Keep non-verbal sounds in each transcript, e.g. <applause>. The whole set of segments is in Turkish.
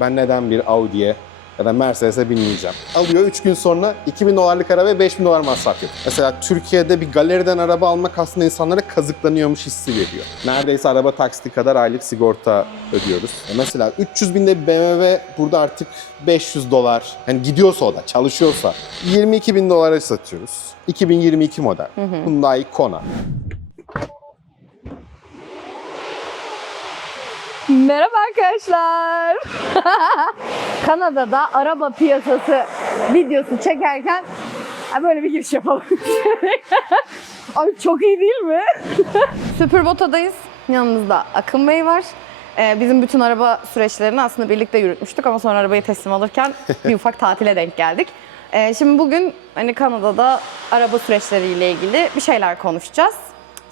Ben neden bir Audi'ye ya da Mercedes'e binmeyeceğim. Alıyor 3 gün sonra 2000 dolarlık arabaya 5000 dolar masraf yapıyor. Mesela Türkiye'de bir galeriden araba almak aslında insanlara kazıklanıyormuş hissi veriyor. Neredeyse araba taksiti kadar aylık sigorta ödüyoruz. E Mesela 300 binde bir BMW burada artık 500 dolar. Hani gidiyorsa o da çalışıyorsa 22 bin dolara satıyoruz. 2022 model. Hyundai Kona. Merhaba arkadaşlar. <laughs> Kanada'da araba piyasası videosu çekerken böyle bir giriş yapalım. <laughs> Abi çok iyi değil mi? <laughs> Süperbota'dayız. Yanımızda Akın Bey var. Ee, bizim bütün araba süreçlerini aslında birlikte yürütmüştük ama sonra arabayı teslim alırken bir ufak tatile denk geldik. Ee, şimdi bugün hani Kanada'da araba süreçleriyle ilgili bir şeyler konuşacağız.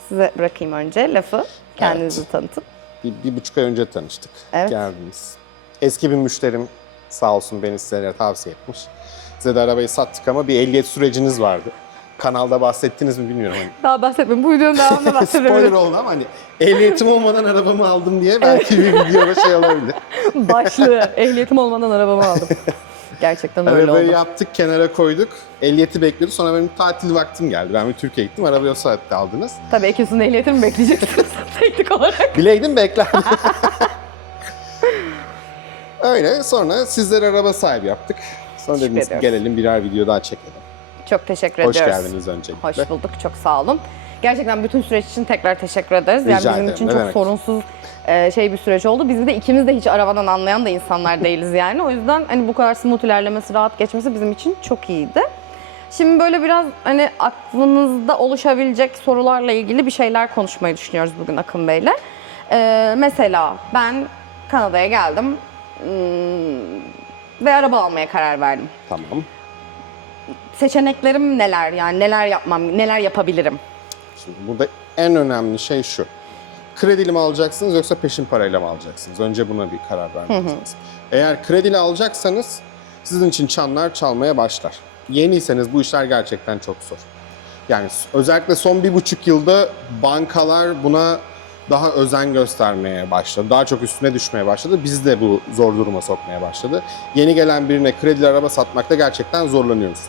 Size bırakayım önce lafı. Kendinizi Evet. tanıtın. Bir, bir buçuk ay önce tanıştık. Evet. Geldiniz. Eski bir müşterim sağ olsun beni size tavsiye etmiş. Size de arabayı sattık ama bir ehliyet süreciniz vardı. Kanalda bahsettiniz mi bilmiyorum. Hani Daha bahsetmeyin. Bu videonun devamında <laughs> Spoiler bahsedebilirim. oldu ama hani ehliyetim olmadan arabamı aldım diye belki bir videoda şey olabilir. <laughs> Başlığı. Ehliyetim olmadan arabamı aldım. Gerçekten öyle Arabayı oldu. yaptık, kenara koyduk. Ehliyeti bekliyordu. Sonra benim tatil vaktim geldi. Ben bir Türkiye'ye gittim. Arabayı o saatte aldınız. Tabii ikisinin ehliyetini mi teknik olarak? Bileydim beklerdim. <laughs> Öyle. Sonra sizlere araba sahibi yaptık. Sonra Teşekkür dediniz ki ediyoruz. gelelim birer video daha çekelim. Çok teşekkür Hoş ediyoruz. geldiniz öncelikle. Hoş bulduk. Çok sağ olun. Gerçekten bütün süreç için tekrar teşekkür ederiz. Yani Rica bizim ederim, için ne çok demek. sorunsuz e, şey bir süreç oldu. Biz de ikimiz de hiç arabadan anlayan da insanlar değiliz yani. O yüzden hani bu kadar smooth ilerlemesi, rahat geçmesi bizim için çok iyiydi. Şimdi böyle biraz hani aklınızda oluşabilecek sorularla ilgili bir şeyler konuşmayı düşünüyoruz bugün Akın Bey'le. E, mesela ben Kanada'ya geldim hmm, ve araba almaya karar verdim. Tamam. Seçeneklerim neler yani neler yapmam, neler yapabilirim? Şimdi burada en önemli şey şu. Kredili mi alacaksınız yoksa peşin parayla mı alacaksınız? Önce buna bir karar vermeniz lazım. Eğer kredili alacaksanız sizin için çanlar çalmaya başlar. Yeniyseniz bu işler gerçekten çok zor. Yani özellikle son bir buçuk yılda bankalar buna daha özen göstermeye başladı. Daha çok üstüne düşmeye başladı. Bizi de bu zor duruma sokmaya başladı. Yeni gelen birine kredili araba satmakta gerçekten zorlanıyoruz.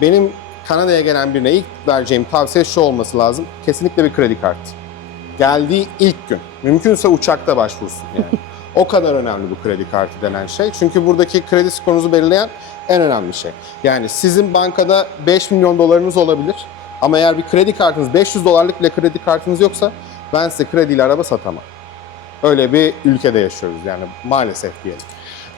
Benim Kanada'ya gelen birine ilk vereceğim tavsiye şu olması lazım. Kesinlikle bir kredi kartı. Geldiği ilk gün. Mümkünse uçakta başvursun yani. <laughs> o kadar önemli bu kredi kartı denen şey. Çünkü buradaki kredi skorunuzu belirleyen en önemli şey. Yani sizin bankada 5 milyon dolarınız olabilir. Ama eğer bir kredi kartınız, 500 dolarlık bile kredi kartınız yoksa ben size krediyle araba satamam. Öyle bir ülkede yaşıyoruz yani maalesef diyelim.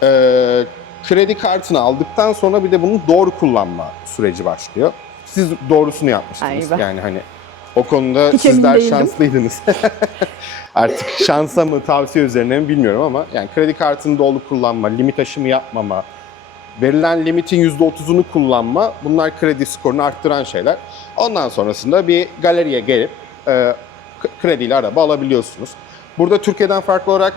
Ee, kredi kartını aldıktan sonra bir de bunun doğru kullanma süreci başlıyor. Siz doğrusunu yapmıştınız. Eyvah. Yani hani o konuda Hiç sizler şanslıydınız. <laughs> Artık şansa mı tavsiye üzerine mi bilmiyorum ama yani kredi kartını doğru kullanma, limit aşımı yapmama, verilen limitin %30'unu kullanma bunlar kredi skorunu arttıran şeyler. Ondan sonrasında bir galeriye gelip e, krediyle araba alabiliyorsunuz. Burada Türkiye'den farklı olarak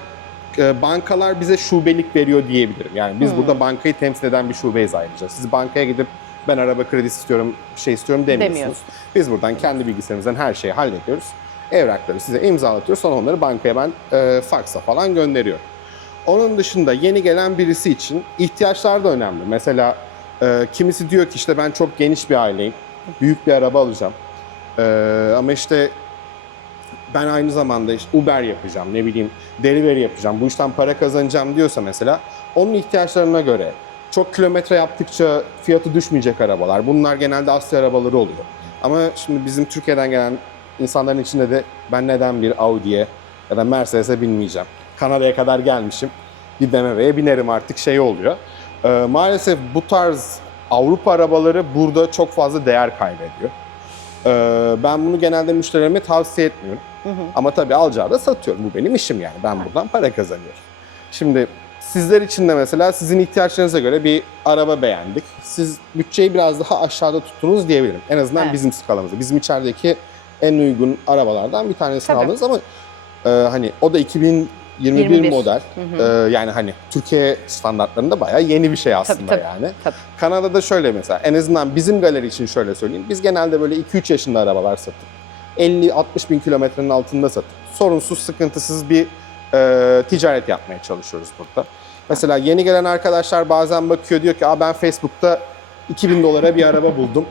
e, bankalar bize şubelik veriyor diyebilirim. Yani biz burada bankayı temsil eden bir şubeyiz ayrıca. Siz bankaya gidip ben araba kredisi istiyorum, şey istiyorum demiyorsunuz. Demiyorsun. Biz buradan kendi bilgisayarımızdan her şeyi hallediyoruz. Evrakları size imzalatıyoruz. Sonra onları bankaya ben e, faksa falan gönderiyorum. Onun dışında yeni gelen birisi için ihtiyaçlar da önemli. Mesela e, kimisi diyor ki işte ben çok geniş bir aileyim. Büyük bir araba alacağım. E, ama işte ben aynı zamanda işte Uber yapacağım, ne bileyim delivery yapacağım, bu işten para kazanacağım diyorsa mesela onun ihtiyaçlarına göre çok kilometre yaptıkça fiyatı düşmeyecek arabalar. Bunlar genelde Asya arabaları oluyor. Ama şimdi bizim Türkiye'den gelen insanların içinde de ben neden bir Audi'ye ya da Mercedes'e binmeyeceğim. Kanada'ya kadar gelmişim. Bir BMW'ye binerim artık şey oluyor. Ee, maalesef bu tarz Avrupa arabaları burada çok fazla değer kaybediyor. Ee, ben bunu genelde müşterilerime tavsiye etmiyorum. Ama tabii alacağı da satıyorum. Bu benim işim yani. Ben buradan para kazanıyorum. Şimdi sizler için de mesela sizin ihtiyaçlarınıza göre bir araba beğendik. Siz bütçeyi biraz daha aşağıda tuttunuz diyebilirim. En azından Evet. bizim skalamızda. Bizim içerideki en uygun arabalardan bir tanesini Tabii. aldınız ama e, hani o da 2021 21. model. E, yani hani Türkiye standartlarında bayağı yeni bir şey aslında tabii. yani. Tabii. Kanada'da şöyle mesela en azından bizim galeri için şöyle söyleyeyim. Biz genelde böyle 2-3 yaşında arabalar satıp 50-60 bin kilometrenin altında satıp sorunsuz sıkıntısız bir e, ticaret yapmaya çalışıyoruz burada. Mesela yeni gelen arkadaşlar bazen bakıyor diyor ki Aa, ben Facebook'ta 2000 dolara bir araba buldum.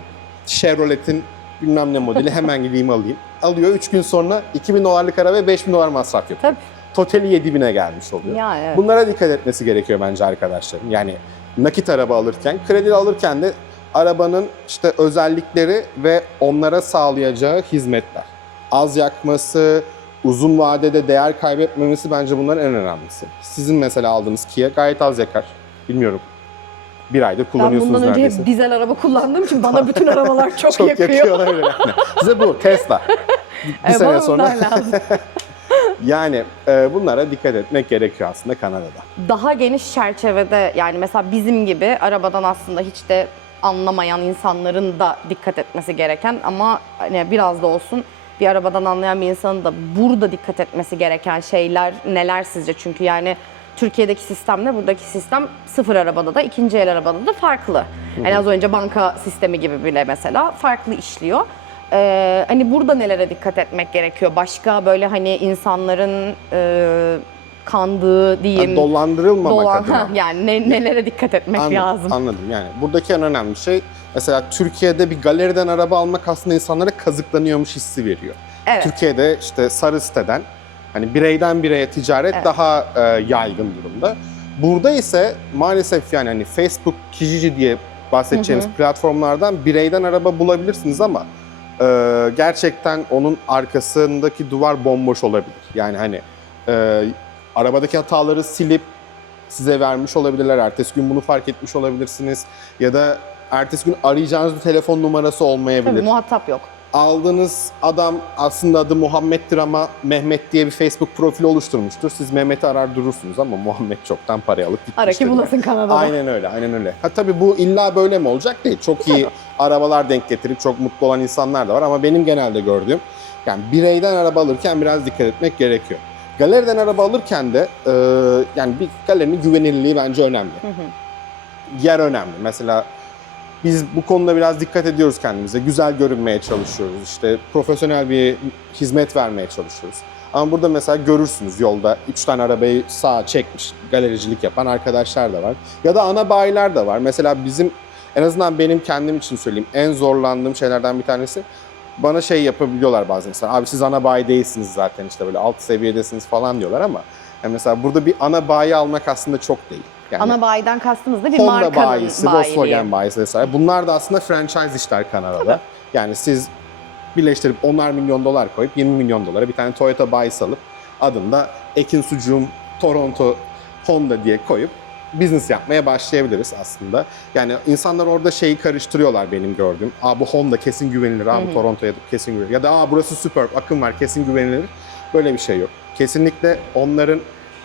Chevrolet'in bilmem ne modeli hemen gideyim alayım. Alıyor 3 gün sonra 2000 dolarlık arabaya 5000 dolar masraf yapıyor. Tabii. Totali 7000'e gelmiş oluyor. Yani evet. Bunlara dikkat etmesi gerekiyor bence arkadaşların. Yani nakit araba alırken, kredi alırken de arabanın işte özellikleri ve onlara sağlayacağı hizmetler. Az yakması, uzun vadede değer kaybetmemesi bence bunların en önemlisi. Sizin mesela aldığınız Kia gayet az yakar. Bilmiyorum. Bir Ben kullanıyorsunuz bundan önce neredeyse. hep dizel araba kullandığım için bana bütün arabalar <laughs> çok, Çok yakıyor. yakıyor öyle. Yani. <laughs> Size bu Tesla. Bir Evet, sene sonra lazım. <laughs> yani e, bunlara dikkat etmek gerekiyor aslında Kanada'da. Daha geniş çerçevede yani mesela bizim gibi arabadan aslında hiç de anlamayan insanların da dikkat etmesi gereken ama hani biraz da olsun bir arabadan anlayan bir insanın da burada dikkat etmesi gereken şeyler neler sizce? Çünkü yani Türkiye'deki sistemle buradaki sistem sıfır arabada da ikinci el arabada da farklı. En az önce banka sistemi gibi bile mesela farklı işliyor. Ee, hani burada nelere dikkat etmek gerekiyor? Başka böyle hani insanların e, kandığı diyeyim. Yani dolandırılmamak Dolan- adına. <laughs> Yani ne- nelere dikkat etmek Anladım, lazım? Anladım yani. Buradaki en önemli şey mesela Türkiye'de bir galeriden araba almak aslında insanlara kazıklanıyormuş hissi veriyor. Evet. Türkiye'de işte sarı siteden hani bireyden bireye ticaret Evet. daha e, yaygın durumda. Burada ise maalesef yani hani Facebook, Kijiji diye bahsedeceğimiz platformlardan bireyden araba bulabilirsiniz ama e, gerçekten onun arkasındaki duvar bomboş olabilir. Yani hani e, arabadaki hataları silip size vermiş olabilirler. Ertesi gün bunu fark etmiş olabilirsiniz. Ya da ertesi gün arayacağınız bir telefon numarası olmayabilir. Tabii muhatap yok. Aldığınız adam aslında adı Muhammed'dir ama Mehmet diye bir Facebook profili oluşturmuştur. Siz Mehmet'i arar durursunuz ama Muhammed çoktan parayı alıp gitmiştir. Ara ki bulasın Kanada'da. Aynen öyle, aynen öyle. Ha tabii bu illa böyle mi olacak değil. Çok iyi arabalar denk getirip çok mutlu olan insanlar da var ama benim genelde gördüğüm yani bireyden araba alırken biraz dikkat etmek gerekiyor. Galeriden araba alırken de e, yani bir galerinin güvenilirliği bence önemli. Yer önemli. Mesela biz bu konuda biraz dikkat ediyoruz kendimize. Güzel görünmeye çalışıyoruz. İşte profesyonel bir hizmet vermeye çalışıyoruz. Ama burada mesela görürsünüz yolda 3 tane arabayı sağa çekmiş galericilik yapan arkadaşlar da var. Ya da ana bayiler de var. Mesela bizim en azından benim kendim için söyleyeyim en zorlandığım şeylerden bir tanesi bana şey yapabiliyorlar bazen mesela abi siz ana bayi değilsiniz zaten işte böyle alt seviyedesiniz falan diyorlar ama yani mesela burada bir ana bayi almak aslında çok değil. Yani Ana bayiden kastımız da bir Honda markanın bayisi, bayiliği. Volkswagen bayisi vesaire. Bunlar da aslında franchise işler Kanada'da. Yani siz birleştirip onar milyon dolar koyup 20 milyon dolara bir tane Toyota bayisi alıp adında Ekin Sucuğum Toronto Honda diye koyup business yapmaya başlayabiliriz aslında. Yani insanlar orada şeyi karıştırıyorlar benim gördüğüm. Aa bu Honda kesin güvenilir, abi Toronto'ya kesin güvenilir. Ya da aa burası Superb, akım var kesin güvenilir. Böyle bir şey yok. Kesinlikle onların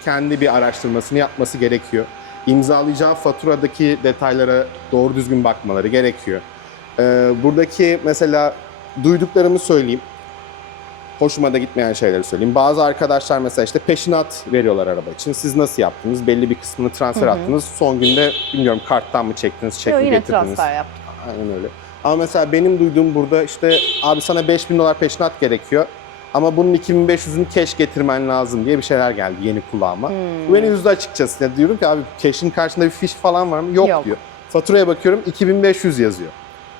kendi bir araştırmasını yapması gerekiyor. İmzalayacağı faturadaki detaylara doğru düzgün bakmaları gerekiyor. Ee, buradaki mesela duyduklarımı söyleyeyim. Hoşuma da gitmeyen şeyleri söyleyeyim. Bazı arkadaşlar mesela işte peşinat veriyorlar araba için. Siz nasıl yaptınız? Belli bir kısmını transfer attınız. Son günde bilmiyorum karttan mı çektiniz, çek Yok, mi yine getirdiniz? transfer yaptık. Aynen öyle. Ama mesela benim duyduğum burada işte abi sana 5000 dolar peşinat gerekiyor. Ama bunun 2500'ünü keş getirmen lazım diye bir şeyler geldi yeni kulağıma. Hmm. Bu beni üzdü açıkçası. Ya diyorum ki abi keşin karşında bir fiş falan var mı? Yok, Yok. diyor. Faturaya bakıyorum 2500 yazıyor.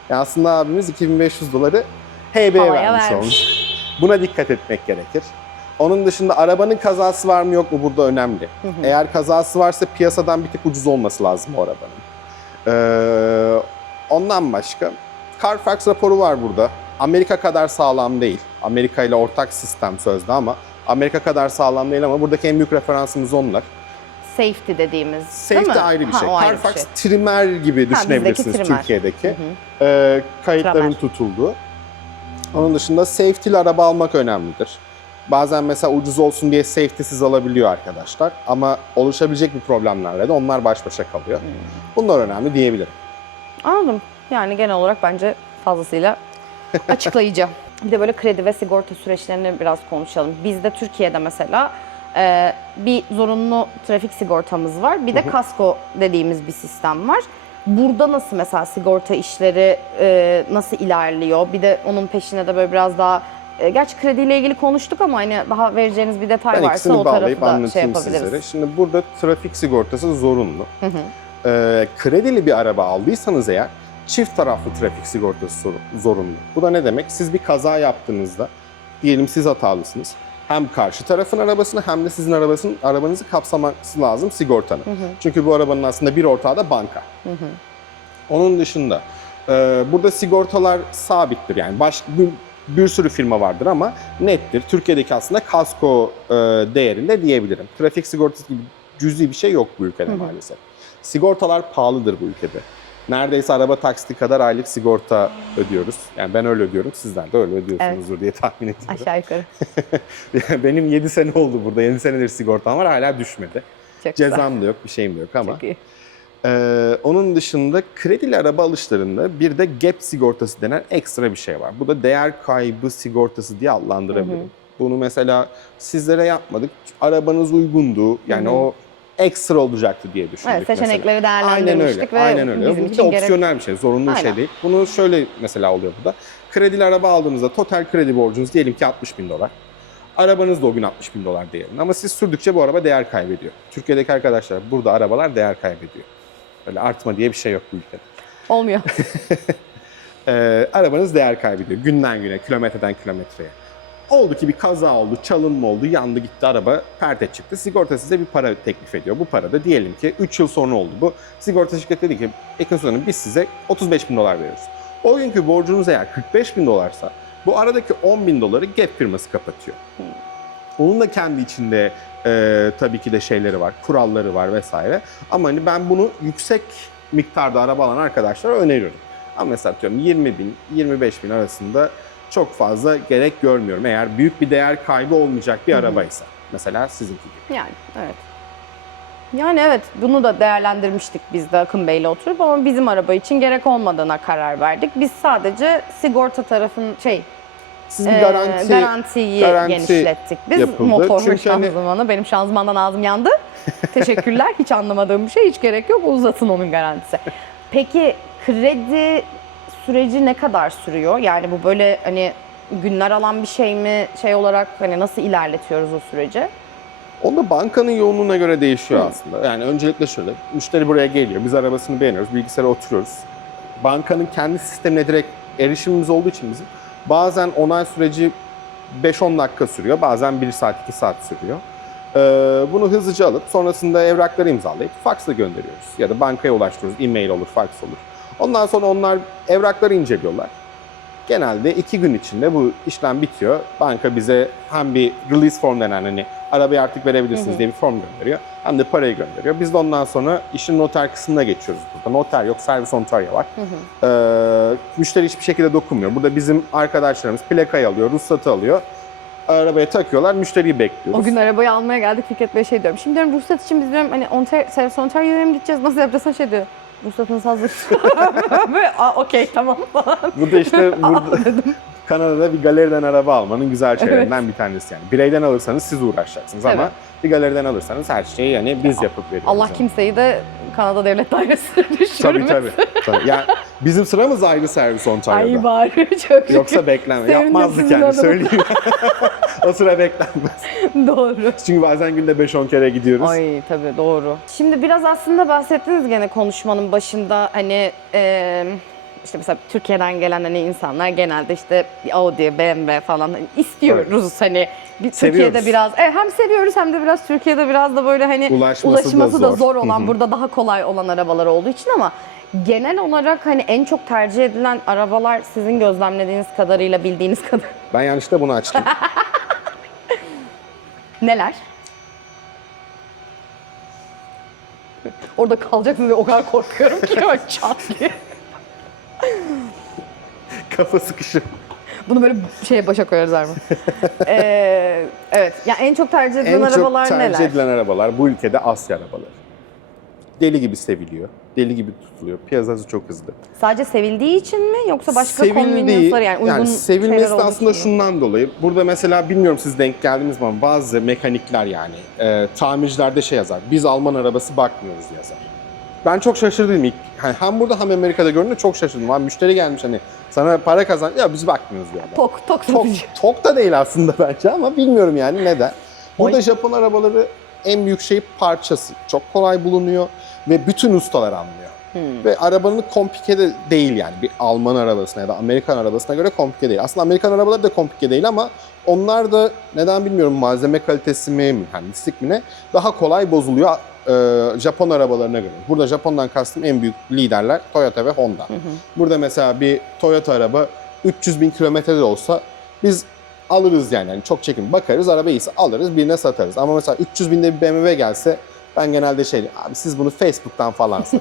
Yani aslında abimiz 2500 doları HB'ye vermiş vermiş. olmuş. Buna dikkat etmek gerekir. Onun dışında arabanın kazası var mı yok mu burada önemli. Eğer kazası varsa piyasadan bir tık ucuz olması lazım o arabanın. Ee, ondan başka Carfax raporu var burada. Amerika kadar sağlam değil. Amerika ile ortak sistem sözde ama Amerika kadar sağlam değil ama buradaki en büyük referansımız onlar. Safety dediğimiz değil Safety mi? ayrı bir Ha, şey. o ayrı bir Carfax şey. trimer gibi düşünebilirsiniz bizdeki trimer. Türkiye'deki. Ee, kayıtların Tramer. tutulduğu. Onun dışında safety'li araba almak önemlidir. Bazen mesela ucuz olsun diye safety'siz alabiliyor arkadaşlar. Ama oluşabilecek bir problemlerle de onlar baş başa kalıyor. Hmm. Bunlar önemli diyebilirim. Anladım. Yani genel olarak bence fazlasıyla açıklayıcı. bir de böyle kredi ve sigorta süreçlerini biraz konuşalım. Bizde Türkiye'de mesela e, bir zorunlu trafik sigortamız var. Bir de kasko dediğimiz bir sistem var. Burada nasıl mesela sigorta işleri e, nasıl ilerliyor? Bir de onun peşine de böyle biraz daha e, gerçi krediyle ilgili konuştuk ama hani daha vereceğiniz bir detay Ben varsa o tarafı da şey yapabiliriz. sizlere. Şimdi burada trafik sigortası zorunlu. Hı hı. Ee, kredili bir araba aldıysanız eğer çift taraflı trafik sigortası zor- zorunlu. Bu da ne demek? Siz bir kaza yaptığınızda diyelim siz hatalısınız. Hem karşı tarafın arabasını hem de sizin arabasının arabanızı kapsaması lazım sigortanın. Çünkü bu arabanın aslında bir ortağı da banka. Onun dışında e, burada sigortalar sabittir. Yani baş, bir, bir sürü firma vardır ama nettir. Türkiye'deki aslında kasko e, değerinde diyebilirim. Trafik sigortası gibi cüzi bir şey yok bu ülkede maalesef. Sigortalar pahalıdır bu ülkede. Neredeyse araba taksiti kadar aylık sigorta ödüyoruz. Yani ben öyle ödüyorum, sizler de öyle ödüyorsunuzdur diye tahmin ediyorum. Aşağı yukarı. <laughs> Benim 7 sene oldu burada, 7 senedir sigortam var hala düşmedi. Çok güzel. Cezam da yok, bir şeyim de yok ama. Çok iyi. Ee, onun dışında kredili araba alışlarında bir de gap sigortası denen ekstra bir şey var. Bu da değer kaybı sigortası diye adlandırabilirim. Bunu mesela sizlere yapmadık. Arabanız uygundu. Yani o ekstra olacaktı diye düşündük Evet, mesela. seçenekleri Aynen öyle. değerlendirmiştik ve Aynen öyle. bizim Bu bir için de gerek... opsiyonel bir şey. Zorunlu bir şey değil. Bunu şöyle mesela oluyor bu da. Kredili araba aldığınızda total kredi borcunuz diyelim ki 60 bin dolar. Arabanız da o gün 60 bin dolar değerinde. Ama siz sürdükçe bu araba değer kaybediyor. Türkiye'deki arkadaşlar burada arabalar değer kaybediyor. Böyle artma diye bir şey yok bu ülkede. Olmuyor. <laughs> Ee, arabanız değer kaybediyor. Günden güne, kilometreden kilometreye. Oldu ki bir kaza oldu, çalınma oldu, yandı gitti araba, perte çıktı. Sigorta size bir para teklif ediyor. Bu para da diyelim ki 3 yıl sonra oldu bu. Sigorta şirketi dedi ki Ekin Su Hanım biz size 35 bin dolar veriyoruz. O günkü borcunuz eğer 45 bin dolarsa bu aradaki 10 bin doları GAP firması kapatıyor. Onun da kendi içinde e, tabii ki de şeyleri var, kuralları var vesaire. Ama hani ben bunu yüksek miktarda araba alan arkadaşlara öneriyorum. Ama mesela diyorum 20 bin, 25 bin arasında çok fazla gerek görmüyorum. Eğer büyük bir değer kaybı olmayacak bir arabaysa. Mesela sizinki gibi. Yani evet. Yani evet bunu da değerlendirmiştik biz de Akın Bey'le oturup ama bizim araba için gerek olmadığına karar verdik. Biz sadece sigorta tarafın şey Siz bir e, garanti garantiyi garanti genişlettik. Biz yapıldı. motor Çünkü hani- şanzımanı benim şanzımandan ağzım yandı. <laughs> Teşekkürler. Hiç anlamadığım bir şey. Hiç gerek yok. Uzatın onun garantisi. Peki kredi süreci ne kadar sürüyor? Yani bu böyle hani günler alan bir şey mi? Şey olarak hani nasıl ilerletiyoruz o süreci? Onda bankanın yoğunluğuna göre değişiyor aslında. Yani öncelikle şöyle, müşteri buraya geliyor, biz arabasını beğeniyoruz, bilgisayara oturuyoruz. Bankanın kendi sistemine direkt erişimimiz olduğu için bizim bazen onay süreci 5-10 dakika sürüyor, bazen 1 saat 2 saat sürüyor. Ee, bunu hızlıca alıp sonrasında evrakları imzalayıp faksla gönderiyoruz. Ya da bankaya ulaştırıyoruz, e-mail olur, faks olur. Ondan sonra onlar evrakları inceliyorlar. Genelde iki gün içinde bu işlem bitiyor. Banka bize hem bir release form denen hani arabayı artık verebilirsiniz diye bir form gönderiyor. Hem de parayı gönderiyor. Biz de ondan sonra işin noter kısmına geçiyoruz burada. Noter yok, servis ontarya var. Ee, müşteri hiçbir şekilde dokunmuyor. Burada bizim arkadaşlarımız plakayı alıyor, ruhsatı alıyor. Arabaya takıyorlar, müşteriyi bekliyoruz. O gün arabayı almaya geldik Fikret Bey şey diyorum. Şimdi diyorum ruhsat için biz diyorum hani Ontario, Service Ontario'ya mı gideceğiz? Nasıl yapacağız? Şey diyor. Ruhsatınız hazır. <laughs> Okey tamam falan. Bu da işte <laughs> burada Kanada'da bir galeriden araba almanın güzel şeylerinden bir tanesi yani. Bireyden alırsanız siz uğraşacaksınız ama Evet. bir galeriden alırsanız her şeyi yani biz yapıp veriyoruz. Allah yani. kimseyi de Kanada Devlet Dairesi'ne Tabii düşürmesin. tabii. tabii. Yani bizim sıramız ayrı servis Ay Ontario'da. bari çok Yoksa bekleme. Yapmazdık yani adına. söyleyeyim. o sıra beklenmez. doğru. Çünkü bazen günde 5-10 kere gidiyoruz. Ay tabii doğru. Şimdi biraz aslında bahsettiniz gene konuşmanın başında hani e, işte mesela Türkiye'den gelen hani insanlar genelde işte Audi, BMW falan hani istiyoruz hani bir Türkiye'de Seviyoruz. biraz e, hem seviyoruz hem de biraz Türkiye'de biraz da böyle hani Ulaşması da da zor. zor olan Hı hı. burada daha kolay olan arabalar olduğu için ama genel olarak hani en çok tercih edilen arabalar sizin gözlemlediğiniz kadarıyla bildiğiniz kadar Ben yanlışlıkla bunu açtım. <laughs> neler? Orada kalacaksınız diye o kadar korkuyorum ki çat diye. <laughs> Kafa sıkışıp. Bunu böyle şeye başa koyarız Erman. <laughs> ee, evet. Ya en çok tercih edilen En arabalar çok tercih neler? edilen arabalar bu ülkede Asya arabaları. Deli gibi seviliyor. Deli gibi tutuluyor. Piyasası çok hızlı. Sadece sevildiği için mi yoksa başka kombinasyonları yani uygun sevilmesi şeyler de aslında şundan dolayı. Burada mesela bilmiyorum siz denk geldiniz mi ama bazı mekanikler yani e, tamircilerde şey yazar. Biz Alman arabası bakmıyoruz yazar. Ben çok şaşırdım ilk. Hani hem burada hem Amerika'da görünce çok şaşırdım. Abi müşteri gelmiş hani sana para kazan. Ya biz bakmıyoruz diyor adam. Tok, tok Tok, tok da değil aslında <laughs> bence ama bilmiyorum yani neden. Burada Japon arabaları en büyük şey parçası. Çok kolay bulunuyor ve bütün ustalar anlıyor. Hmm. Ve arabanın komplike de değil yani. Bir Alman arabasına ya da Amerikan arabasına göre komplike değil. Aslında Amerikan arabaları da komplike değil ama onlar da neden bilmiyorum malzeme kalitesi mi, mühendislik mi ne daha kolay bozuluyor e, Japon arabalarına göre. Burada Japon'dan kastım en büyük liderler Toyota ve Honda. Burada mesela bir Toyota araba 300 bin kilometrede de olsa biz alırız yani. yani çok çekim bakarız araba iyiyse alırız birine satarız. Ama mesela 300 binde bir BMW gelse ben genelde şey abi siz bunu Facebook'tan falan. <laughs>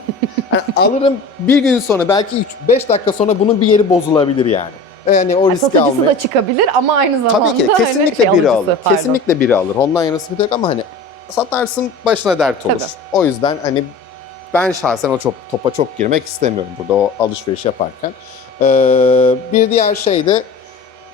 Yani alırım bir gün sonra belki 5 dakika sonra bunun bir yeri bozulabilir yani. Yani o Yani riski satıcısı almayı. da çıkabilir ama aynı zamanda Tabii ki hani kesinlikle şey biri alıcısı, alır. pardon. Kesinlikle biri alır. Ondan yana sıkıntı yok ama hani satarsın başına dert olur. Tabii. O yüzden hani ben şahsen o çok, topa çok girmek istemiyorum burada o alışveriş yaparken. Ee, bir diğer şey de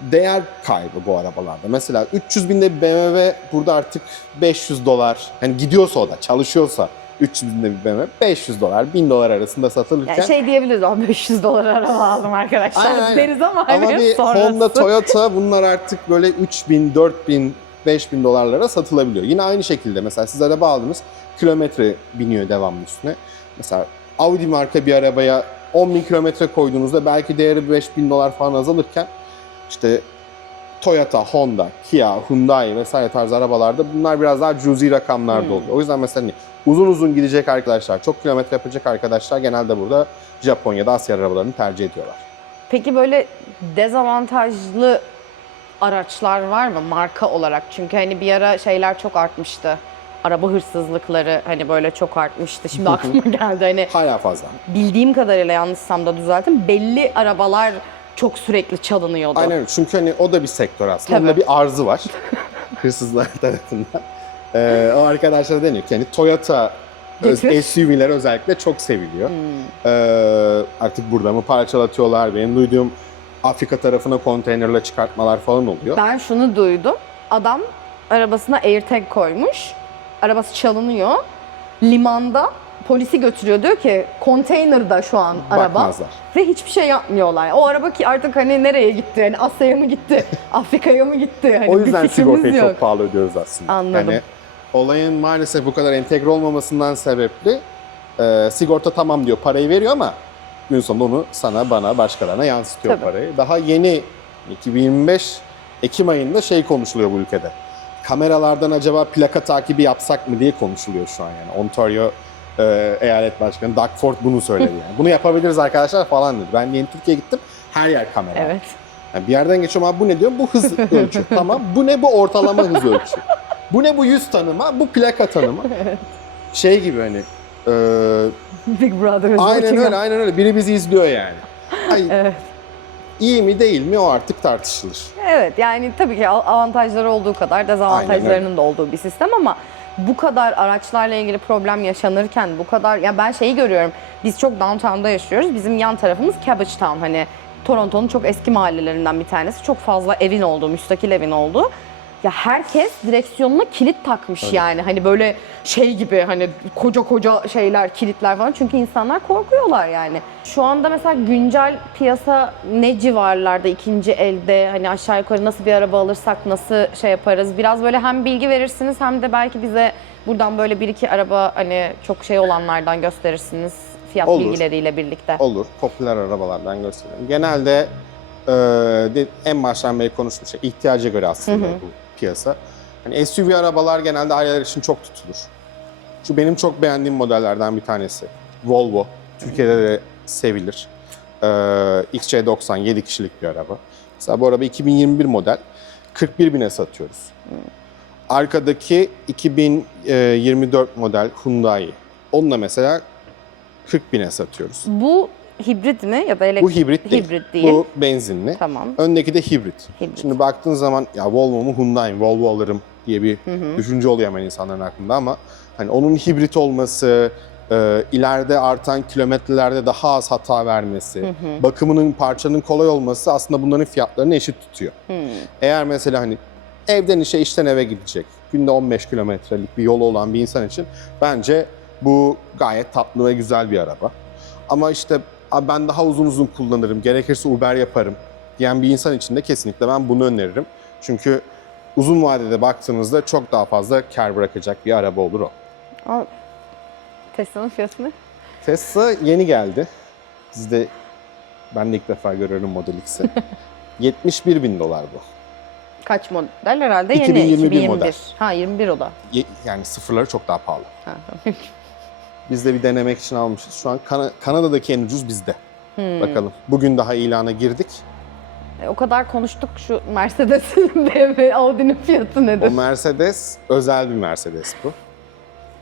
değer kaybı bu arabalarda. Mesela 300 binde bir BMW burada artık 500 dolar. Hani gidiyorsa o da çalışıyorsa 300 binde bir BMW 500 dolar 1000 dolar arasında satılırken Yani şey diyebiliriz ama 500 dolar araba aldım arkadaşlar Aynen, aynen. deriz ama hani Ama bir sonrası. Honda, Toyota bunlar artık böyle 3000, 4000, 5000 dolarlara satılabiliyor. Yine aynı şekilde mesela siz araba aldınız, kilometre biniyor devamlı üstüne. Mesela Audi marka bir arabaya 10 bin kilometre koyduğunuzda belki değeri 5000 dolar falan azalırken işte Toyota, Honda, Kia, Hyundai vesaire tarz arabalarda bunlar biraz daha cüzi rakamlarda Hmm. oluyor. O yüzden mesela hani uzun uzun gidecek arkadaşlar, çok kilometre yapacak arkadaşlar genelde burada Japonya'da Asya arabalarını tercih ediyorlar. Peki böyle dezavantajlı araçlar var mı marka olarak? Çünkü hani bir ara şeyler çok artmıştı. Araba hırsızlıkları hani böyle çok artmıştı. Şimdi <laughs> aklıma geldi hani Hala fazla. bildiğim kadarıyla yanlışsam da düzeltin. Belli arabalar çok sürekli çalınıyordu. Aynen öyle. Çünkü hani o da bir sektör aslında. Tabii. Onda bir arzı var. <laughs> Hırsızlar tarafından. Ee, o arkadaşlar deniyor ki hani Toyota Getir. SUV'ler özellikle çok seviliyor. Hmm. Ee, artık burada mı parçalatıyorlar? Benim duyduğum Afrika tarafına konteynerle çıkartmalar falan oluyor. Ben şunu duydum. Adam arabasına AirTag koymuş. Arabası çalınıyor. Limanda polisi götürüyor. Diyor ki konteynerda şu an araba. Bakmazlar. Ve hiçbir şey yapmıyorlar. O araba ki artık hani nereye gitti? Hani Asya'ya mı gitti? <laughs> Afrika'ya mı gitti? Hani O yüzden sigortayı yok. çok pahalı ödüyoruz aslında. Anladım. Yani olayın maalesef bu kadar entegre olmamasından sebepli e, sigorta tamam diyor parayı veriyor ama gün sonunda onu sana bana başkalarına yansıtıyor Tabii. parayı. Daha yeni 2025 Ekim ayında şey konuşuluyor bu ülkede. Kameralardan acaba plaka takibi yapsak mı diye konuşuluyor şu an yani. Ontario e, eyalet başkanı Doug Ford bunu söyledi yani. Bunu yapabiliriz arkadaşlar falan dedi. Ben yeni Türkiye'ye gittim. Her yer kamera. Evet. Yani bir yerden geçiyorum abi bu ne diyor? Bu hız <laughs> ölçü. tamam. Bu ne? Bu ortalama hız ölçü. Bu ne? Bu yüz tanıma. Bu plaka tanıma. <laughs> Şey gibi hani. e, <laughs> Big Brother. aynen Watching öyle, aynen öyle. Biri bizi izliyor yani. Ay, <laughs> Evet. iyi mi değil mi o artık tartışılır. Evet yani tabii ki avantajları olduğu kadar dezavantajlarının Aynen da olduğu bir sistem ama bu kadar araçlarla ilgili problem yaşanırken bu kadar ya ben şeyi görüyorum. Biz çok downtown'da yaşıyoruz. Bizim yan tarafımız Cabbage Town hani Toronto'nun çok eski mahallelerinden bir tanesi. Çok fazla evin olduğu, müstakil evin olduğu. Ya herkes direksiyonuna kilit takmış Öyle. yani. Hani böyle şey gibi hani koca koca şeyler, kilitler falan. Çünkü insanlar korkuyorlar yani. Şu anda mesela güncel piyasa ne civarlarda ikinci elde hani aşağı yukarı nasıl bir araba alırsak nasıl şey yaparız? Biraz böyle hem bilgi verirsiniz hem de belki bize buradan böyle bir iki araba hani çok şey olanlardan gösterirsiniz fiyat Olur. bilgileriyle birlikte. Olur. Popüler arabalardan gösterelim. Genelde e, de, en baştan beri konuşmuş şey, ihtiyaca göre aslında Hı hı. bu piyasa. Hani SUV arabalar genelde aileler için çok tutulur. Şu benim çok beğendiğim modellerden bir tanesi. Volvo. Türkiye'de de sevilir. Ee, XC90 7 kişilik bir araba. Mesela bu araba 2021 model. 41 bine satıyoruz. Arkadaki 2024 model Hyundai. Onunla mesela 40 bine satıyoruz. Bu hibrit mi ya da Bu elektrik? hibrit değil. Hibrit değil. Bu benzinli. Tamam. Öndeki de hibrit. Hibrit. Şimdi baktığın zaman ya Volvo mu Hyundai mi? Volvo alırım diye bir düşünce oluyor hemen insanların aklında ama hani onun hibrit olması, e, ileride artan kilometrelerde daha az hata vermesi, bakımının parçanın kolay olması aslında bunların fiyatlarını eşit tutuyor. Eğer mesela hani evden işe işten eve gidecek, günde 15 kilometrelik bir yolu olan bir insan için bence Bu gayet tatlı ve güzel bir araba. Ama işte "Abi ben daha uzun uzun kullanırım, gerekirse Uber yaparım diyen bir insan için de kesinlikle ben bunu öneririm. Çünkü uzun vadede baktığınızda çok daha fazla kar bırakacak bir araba olur o. Al. Tesla'nın fiyatı ne? Tesla yeni geldi. Sizde ben de ilk defa görüyorum Model X'i. <laughs> 71 bin dolar bu. Kaç model herhalde? Yeni 2021 2021. model. Ha 21 o da. Ye- Yani sıfırları çok daha pahalı. Ha, tamam. <laughs> Biz de bir denemek için almışız. Şu an Kana- Kanada'daki en ucuz bizde. Hmm. Bakalım. Bugün daha ilana girdik. E, O kadar konuştuk şu Mercedes'in <laughs> BMW, Audi'nin fiyatı O nedir? Mercedes özel bir Mercedes bu.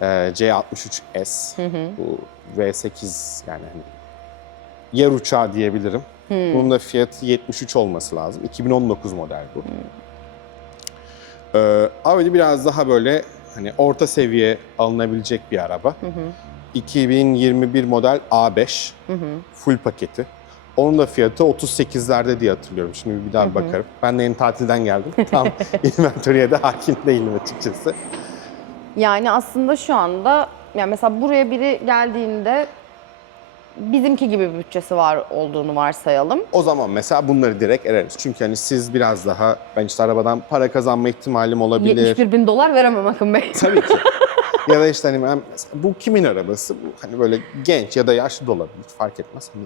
Ee, C63S. Hı hı. Bu V8 yani hani yer uçağı diyebilirim. Hmm. Bunun da fiyatı 73 olması lazım. 2019 model bu. Ee, Audi biraz daha böyle hani orta seviye alınabilecek bir araba. Hı hı. 2021 model A5 Hı hı. full paketi. Onun da fiyatı 38'lerde diye hatırlıyorum. Şimdi bir daha bir bakarım. Ben de yeni tatilden geldim. <laughs> Tam inventory'e de hakim değilim açıkçası. Yani aslında şu anda yani mesela buraya biri geldiğinde bizimki gibi bir bütçesi var olduğunu varsayalım. O zaman mesela bunları direkt ereriz. Çünkü hani siz biraz daha ben işte arabadan para kazanma ihtimalim olabilir. 71 bin dolar veremem Akın Bey. Tabii ki. <laughs> ya da işte hani bu kimin arabası? Bu hani böyle genç ya da yaşlı da olabilir fark etmez. Hani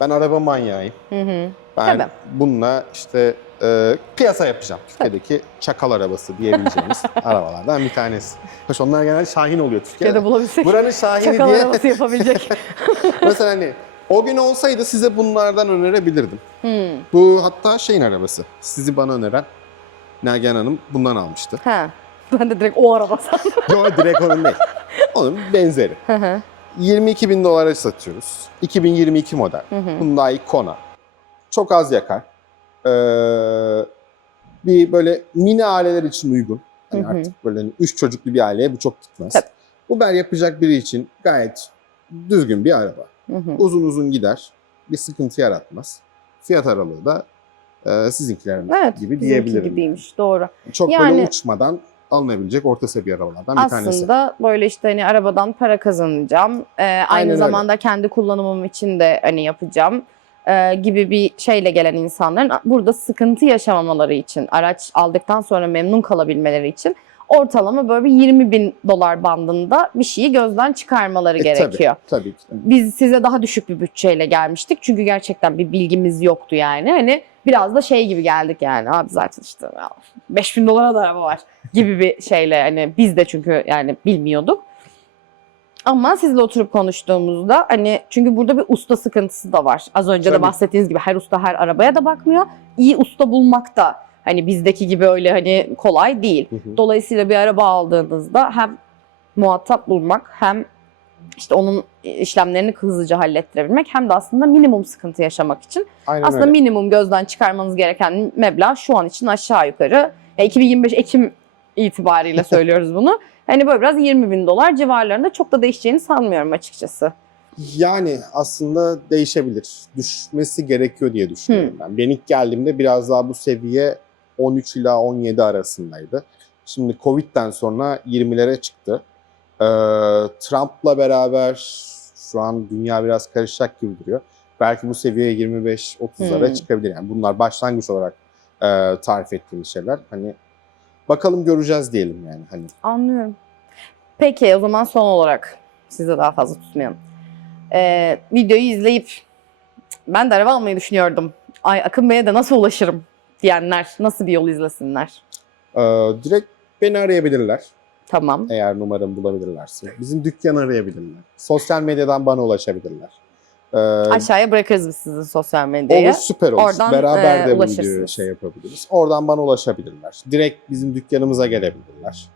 ben araba manyağıyım. Hı hı. Ben Tabii. bununla işte e, piyasa yapacağım. Türkiye'deki çakal arabası diyebileceğimiz <laughs> arabalardan bir tanesi. Hoş onlar genelde Şahin oluyor Türkiye'de. Türkiye'de bulabilsek Buranın Şahin'i çakal diye. arabası yapabilecek. <laughs> Mesela hani o gün olsaydı size bunlardan önerebilirdim. hmm. Bu hatta şeyin arabası. Sizi bana öneren Nagihan Hanım bundan almıştı. Ha. <laughs> Ben de direkt o araba sandım. Yok direkt onun değil. Onun benzeri. Hı hı. 22 bin dolara satıyoruz. 2022 model. Hyundai Kona. Çok az yakar. Ee, bir böyle mini aileler için uygun. Hı. artık böyle hani üç çocuklu bir aileye bu çok gitmez. Tabii. Uber yapacak biri için gayet düzgün bir araba. Uzun uzun gider. Bir sıkıntı yaratmaz. Fiyat aralığı da e, sizinkilerin Evet, gibi diyebilirim. gibiymiş doğru. Çok Yani- böyle uçmadan alınabilecek orta seviye arabalardan bir tanesi. Aslında böyle işte hani arabadan para kazanacağım. Ee, aynı öyle. zamanda kendi kullanımım için de hani yapacağım. ee, gibi bir şeyle gelen insanların burada sıkıntı yaşamamaları için, araç aldıktan sonra memnun kalabilmeleri için ortalama böyle bir 20 bin dolar bandında bir şeyi gözden çıkarmaları E, gerekiyor. Tabii, tabii ki. Biz size daha düşük bir bütçeyle gelmiştik çünkü gerçekten bir bilgimiz yoktu yani. Hani biraz da şey gibi geldik yani abi zaten işte ya 5000 dolara da araba var gibi bir şeyle hani biz de çünkü yani bilmiyorduk. Ama sizle oturup konuştuğumuzda hani çünkü burada bir usta sıkıntısı da var. Az önce de Tabii. bahsettiğiniz gibi her usta her arabaya da bakmıyor. İyi usta bulmak da hani bizdeki gibi öyle hani kolay değil. Hı hı. Dolayısıyla bir araba aldığınızda hem muhatap bulmak hem işte onun işlemlerini hızlıca hallettirebilmek hem de aslında minimum sıkıntı yaşamak için Aynen aslında öyle. minimum gözden çıkarmanız gereken meblağ şu an için aşağı yukarı ya 2025 Ekim itibariyle <laughs> söylüyoruz bunu. Hani böyle biraz 20 bin dolar civarlarında çok da değişeceğini sanmıyorum açıkçası. Yani aslında değişebilir. Düşmesi gerekiyor diye düşünüyorum ben. Ben ilk geldiğimde biraz daha bu seviye 13 ila 17 arasındaydı. Şimdi Covid'den sonra 20'lere çıktı. Ee, Trump'la beraber şu an dünya biraz karışacak gibi duruyor. Belki bu seviye 25-30'lara Hmm. çıkabilir. Yani bunlar başlangıç olarak e, tarif ettiğimiz şeyler. Hani bakalım göreceğiz diyelim yani. Hani Anlıyorum. Peki o zaman son olarak size daha fazla tutmayalım. Ee, videoyu izleyip ben de araba almayı düşünüyordum. Ay Akın Bey'e de nasıl ulaşırım diyenler nasıl bir yol izlesinler? e, direkt beni arayabilirler. Tamam. eğer numaramı bulabilirlerse. Bizim dükkanı arayabilirler. Sosyal medyadan bana ulaşabilirler. Ee, Aşağıya bırakırız biz sizin sosyal medyayı. olur süper olur. Oradan, Beraber e, de bu ulaşırsınız. videoyu şey yapabiliriz. Oradan bana ulaşabilirler. Direkt bizim dükkanımıza gelebilirler.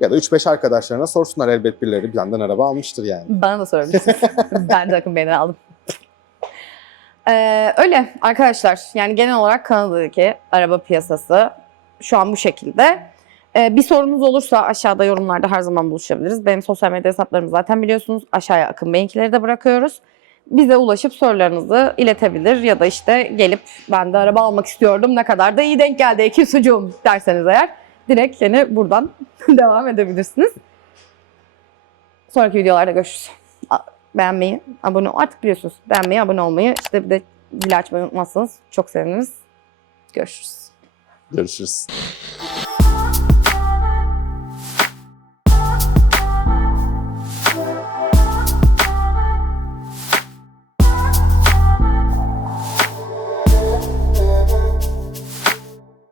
Ya da 3-5 arkadaşlarına sorsunlar elbet birileri bir yandan araba almıştır yani. Bana da sorabilirsiniz. <laughs> ben de Akın Bey'den aldım. Ee, öyle arkadaşlar. Yani genel olarak Kanada'daki araba piyasası şu an bu şekilde. Ee, bir sorunuz olursa aşağıda yorumlarda her zaman buluşabiliriz. Benim sosyal medya hesaplarımı zaten biliyorsunuz. Aşağıya Akın Bey'inkileri de bırakıyoruz. Bize ulaşıp sorularınızı iletebilir ya da işte gelip ben de araba almak istiyordum ne kadar da iyi denk geldi ekip sucuğum derseniz eğer direkt yani buradan <laughs> devam edebilirsiniz. Sonraki videolarda görüşürüz. Beğenmeyi, abone artık biliyorsunuz. Beğenmeyi, abone olmayı, işte bir de zil açmayı unutmazsanız çok seviniriz. Görüşürüz. Görüşürüz.